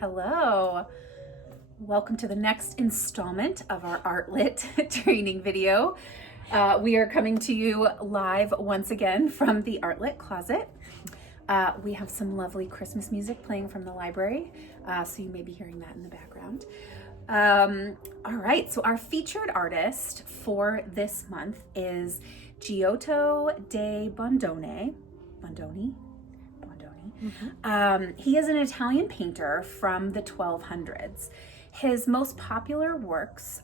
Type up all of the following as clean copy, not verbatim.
Hello. Welcome to the next installment of our ArtLit training video. We are coming to you live once again from the ArtLit closet. We have some lovely Christmas music playing from the library, so you may be hearing that in the background. All right, so our featured artist for this month is Giotto de Bondone. Bondone? He is an Italian painter from the 1200s. His most popular works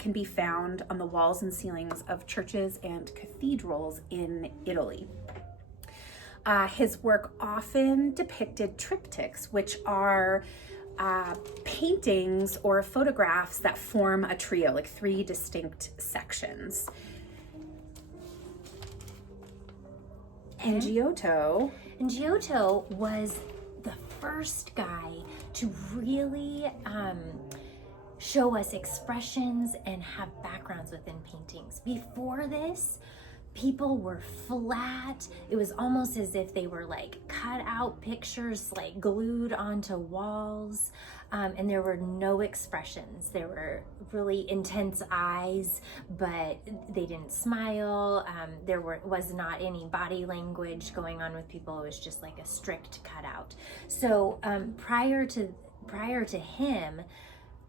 can be found on the walls and ceilings of churches and cathedrals in Italy. His work often depicted triptychs, which are paintings or photographs that form a trio, like three distinct sections. And Giotto was the first guy to really show us expressions and have backgrounds within paintings. Before this, people were flat. It was almost as if they were like cut out pictures, like glued onto walls. And there were no expressions. There were really intense eyes, but they didn't smile. There was not any body language going on with people. It was just like a strict cutout. So prior to him,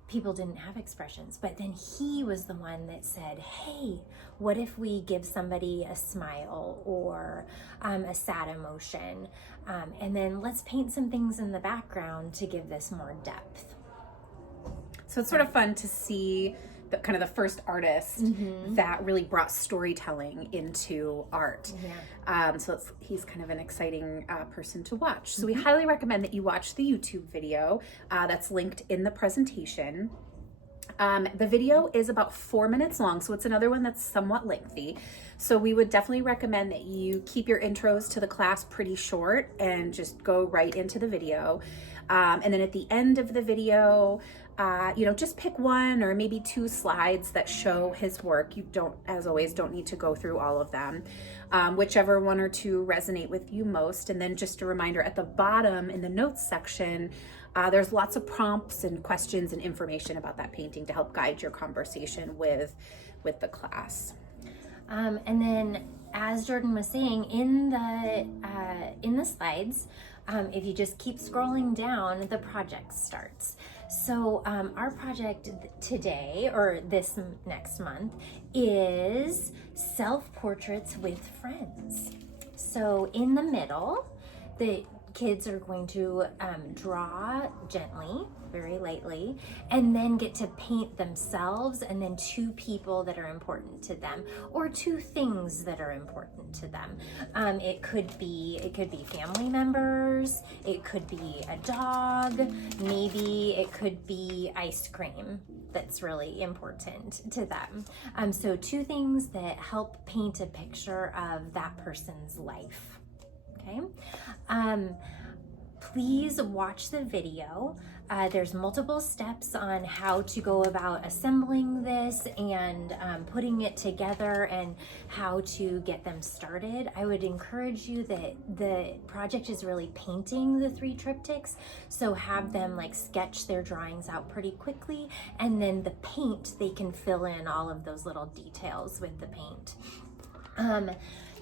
people didn't have expressions, but then he was the one that said, hey, what if we give somebody a smile or a sad emotion? And then let's paint some things in the background to give this more depth. So it's sort of fun to see the kind of the first artist that really brought storytelling into art. Yeah. So he's kind of an exciting person to watch. So we highly recommend that you watch the YouTube video that's linked in the presentation. The video is about 4 minutes long, so it's another one that's somewhat lengthy. So we would definitely recommend that you keep your intros to the class pretty short and just go right into the video. And then at the end of the video, just pick one or maybe two slides that show his work. You don't, as always, don't need to go through all of them. Whichever one or two resonate with you most. And then just a reminder, at the bottom in the notes section, there's lots of prompts and questions and information about that painting to help guide your conversation with the class. And then, as Jordan was saying, in the slides, if you just keep scrolling down, the project starts. So our project today, or this next month, is self-portraits with friends. So in the middle, the kids are going to draw gently, very lightly, and then get to paint themselves and then two people that are important to them, or two things that are important to them. It could be family members, it could be a dog, maybe it could be ice cream that's really important to them. So two things that help paint a picture of that person's life. Okay. Please watch the video. There's multiple steps on how to go about assembling this and putting it together and how to get them started. I would encourage you that the project is really painting the three triptychs, so have them like sketch their drawings out pretty quickly, and then the paint, they can fill in all of those little details with the paint.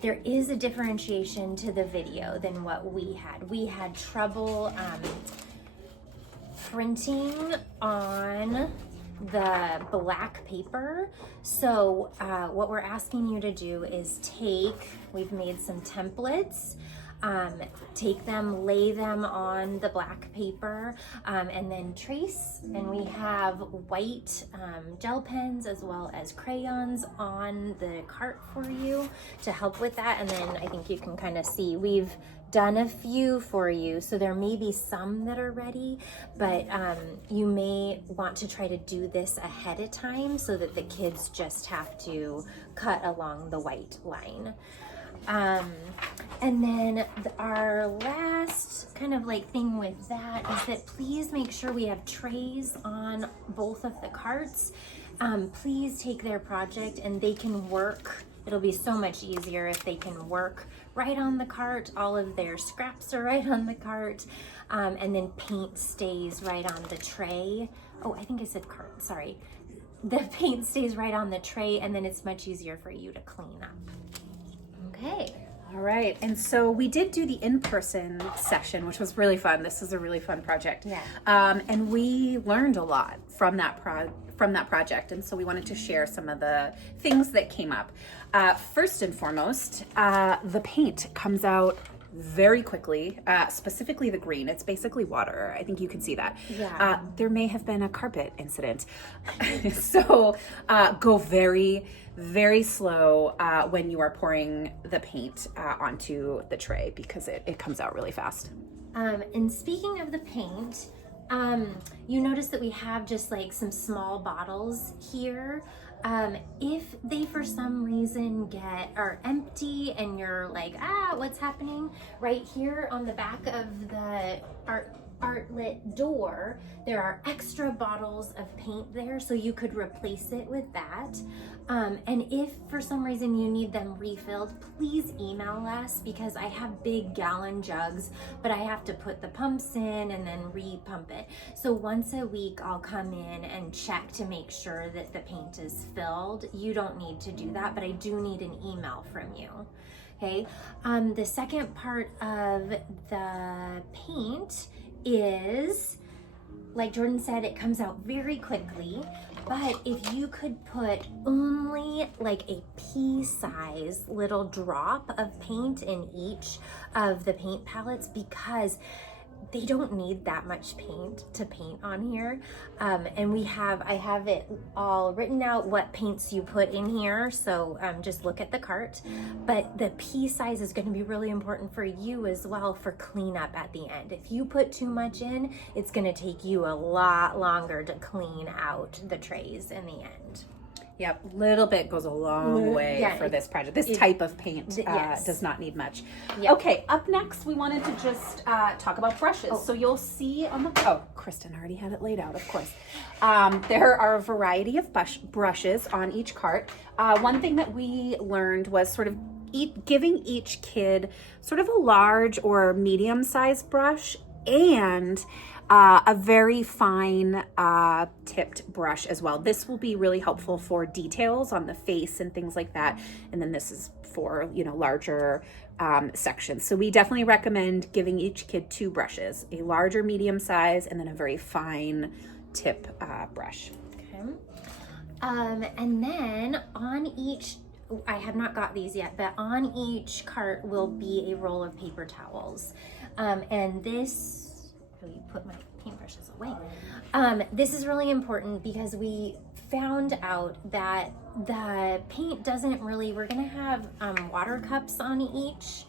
There is a differentiation to the video than what we had. We had trouble printing on the black paper. So what we're asking you to do is we've made some templates, take them, lay them on the black paper, and then trace. And we have white gel pens as well as crayons on the cart for you to help with that. And then I think you can kind of see we've done a few for you, so there may be some that are ready, but you may want to try to do this ahead of time so that the kids just have to cut along the white line. And then our last kind of like thing with that is that please make sure we have trays on both of the carts. Please take their project and they can work It'll be so much easier if they can work right on the cart. All of their scraps are right on the cart. And then paint stays right on the tray. Oh, I think I said cart, sorry. The paint stays right on the tray, and then it's much easier for you to clean up. Okay. All right, and so we did do the in-person session, which was really fun. This is a really fun project. Yeah. And we learned a lot from that project, and so we wanted to share some of the things that came up. First and foremost, the paint comes out very quickly, specifically the green. It's basically water. I think you can see that. Yeah. There may have been a carpet incident. So go very, very slow when you are pouring the paint onto the tray, because it comes out really fast. And speaking of the paint, you notice that we have just like some small bottles here. If they for some reason are empty and you're like, what's happening? Right here on the back of the Artlet door, there are extra bottles of paint there, so you could replace it with that. And if for some reason you need them refilled, please email us, because I have big gallon jugs, but I have to put the pumps in and then re-pump it. So once a week I'll come in and check to make sure that the paint is filled. You don't need to do that, but I do need an email from you. Okay. The second part of the paint is, like Jordan said, it comes out very quickly, but if you could put only like a pea-size little drop of paint in each of the paint palettes, because they don't need that much paint to paint on here. And I have it all written out what paints you put in here, so just look at the cart. But the pea size is going to be really important for you as well for cleanup at the end. If you put too much in, it's going to take you a lot longer to clean out the trays in the end. Yep, little bit goes a long way for this project. This type of paint yes. does not need much. Yep. Okay, up next we wanted to just talk about brushes. So you'll see on the, Kristen already had it laid out, of course. There are a variety of brushes on each cart. One thing that we learned was sort of giving each kid sort of a large or medium-sized brush and a very fine tipped brush as well. This will be really helpful for details on the face and things like that. And then this is for, larger sections. So we definitely recommend giving each kid 2 brushes, a larger medium size and then a very fine tip brush. Okay. And then on each, I have not got these yet, but on each cart will be a roll of paper towels. And this, put my paintbrushes away. This is really important because we found out that the paint doesn't really, we're gonna have water cups on each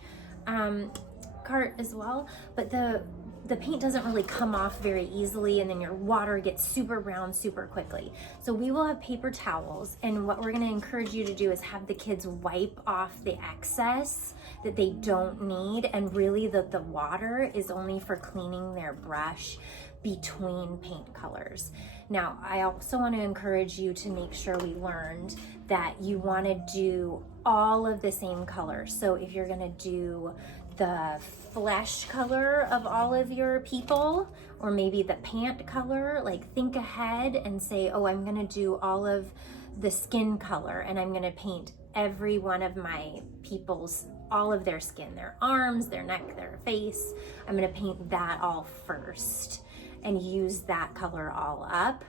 cart as well, but the paint doesn't really come off very easily, and then your water gets super brown super quickly. So we will have paper towels, and what we're gonna encourage you to do is have the kids wipe off the excess that they don't need, and really the water is only for cleaning their brush between paint colors. Now, I also want to encourage you to make sure we learned that you want to do all of the same colors. So if you're gonna do the flesh color of all of your people, or maybe the pant color, like think ahead and say, I'm gonna do all of the skin color, and I'm gonna paint every one of my people's, all of their skin, their arms, their neck, their face. I'm gonna paint that all first and use that color all up.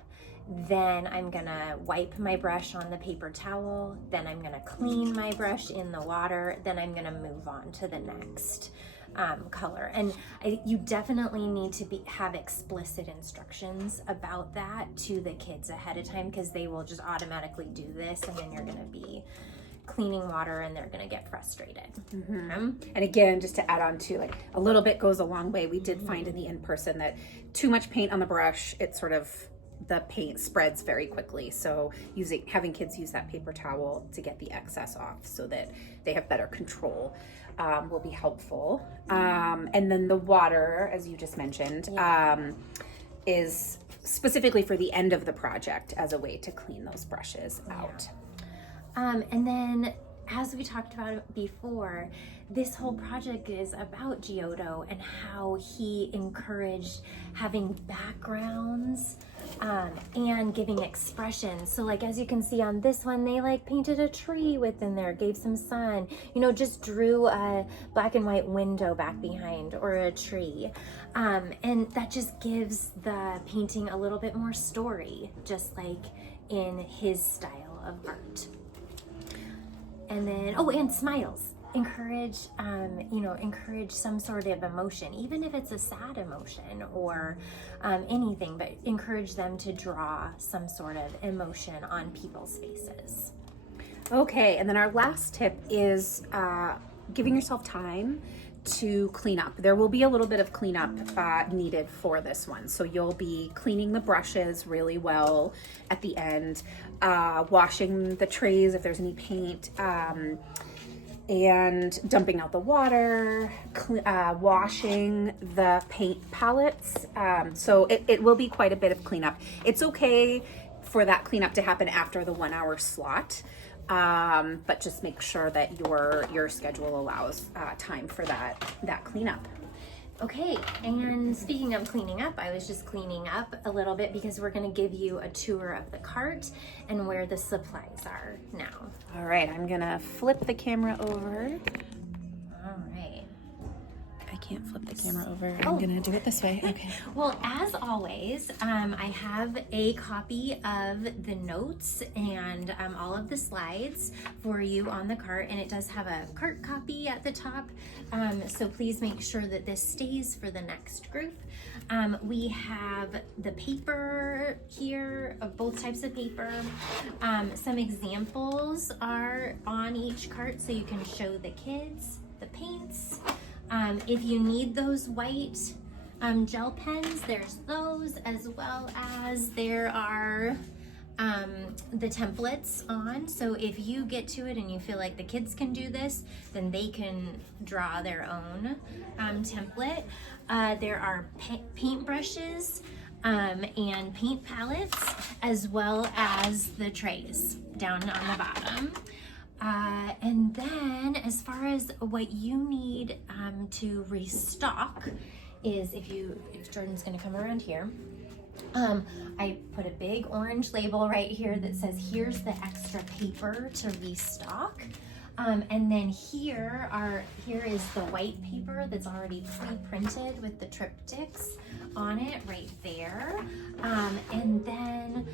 Then I'm gonna wipe my brush on the paper towel. Then I'm gonna clean my brush in the water. Then I'm gonna move on to the next color. And you definitely need to have explicit instructions about that to the kids ahead of time, because they will just automatically do this, and then you're gonna be cleaning water and they're gonna get frustrated. Mm-hmm. And again, just to add on to, like, a little bit goes a long way. We did find in the in-person that too much paint on the brush, the paint spreads very quickly. So having kids use that paper towel to get the excess off so that they have better control will be helpful. And then the water, as you just mentioned, is specifically for the end of the project as a way to clean those brushes out. And then as we talked about before, this whole project is about Giotto and how he encouraged having backgrounds and giving expressions. So like, as you can see on this one, they like painted a tree within there, gave some sun, you know, just drew a black and white window back behind or a tree. And that just gives the painting a little bit more story, just like in his style of art. And then, oh, and smiles. Encourage, encourage some sort of emotion, even if it's a sad emotion or anything, but encourage them to draw some sort of emotion on people's faces. Okay, and then our last tip is giving yourself time to clean up. There will be a little bit of cleanup needed for this one. So you'll be cleaning the brushes really well at the end, washing the trays if there's any paint, and dumping out the water, washing the paint palettes. So it will be quite a bit of cleanup. It's okay for that cleanup to happen after the 1 hour slot. But just make sure that your schedule allows time for that cleanup. Okay, and speaking of cleaning up, I was just cleaning up a little bit because we're going to give you a tour of the cart and where the supplies are now. All right, I'm gonna flip the camera over. All right. I can't flip the camera over. I'm gonna do it this way. Okay. Well, as always, I have a copy of the notes and all of the slides for you on the cart, and it does have a cart copy at the top. So please make sure that this stays for the next group. We have the paper here of both types of paper. Some examples are on each cart so you can show the kids the paints. If you need those white gel pens, there's those, as well as there are the templates on. So if you get to it and you feel like the kids can do this, then they can draw their own template. There are paint brushes and paint palettes, as well as the trays down on the bottom. And then as far as what you need to restock is, if Jordan's gonna come around here, I put a big orange label right here that says here's the extra paper to restock. And then here is the white paper that's already pre-printed with the triptychs on it right there. And then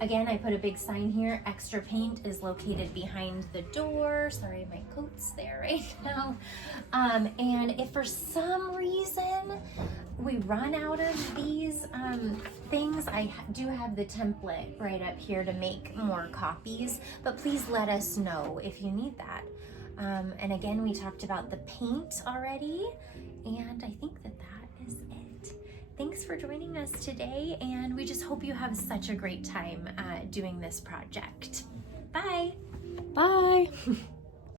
again, I put a big sign here, extra paint is located behind the door. Sorry, my coat's there right now. And if for some reason we run out of these things, I do have the template right up here to make more copies, but please let us know if you need that. And again, we talked about the paint already, and I think that is it. Thanks for joining us today, and we just hope you have such a great time doing this project. Bye. Bye.